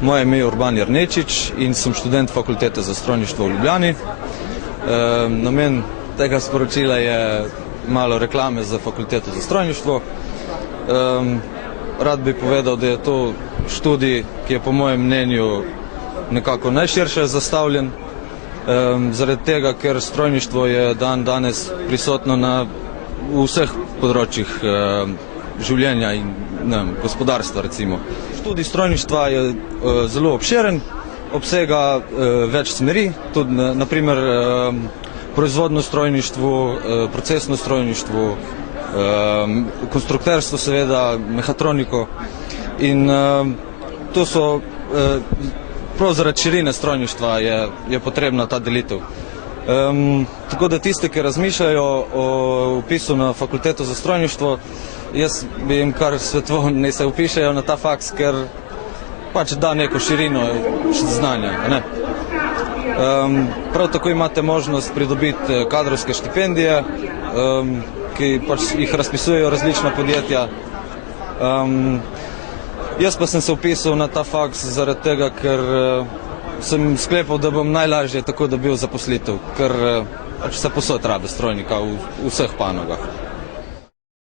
Moje ime je Urban Jernečič in sem študent Fakultete za strojništvo v Ljubljani. Namen tega sporočila je malo reklame za Fakulteto za strojništvo. Rad bi povedal, da je to študij, ki je po mojem mnenju nekako najširše zastavljen, zaradi tega, ker strojništvo je danes prisotno na vseh področjih življenja in gospodarstva, recimo. Študij strojništva je zelo obširen, obsega več smeri, tudi naprimer proizvodno strojništvo, procesno strojništvo, konstrukterstvo seveda, mehatroniko in to so, prav zaradi širine strojništva je potrebna ta delitev. Tako da tiste, ki razmišljajo o vpisu na Fakulteto za strojništvo, jaz bi jim kar svetoval, naj se vpišejo na ta faks, ker pač da neko širino znanja. Prav tako imate možnost pridobiti kadrovske štipendije, ki pač jih razpisujejo različna podjetja. Jaz pa sem se vpisal na ta faks zaradi tega, ker sem sklepal, da bom najlažje tako dobil zaposlitev, ker pač se povsod rabi strojnika v vseh panogah.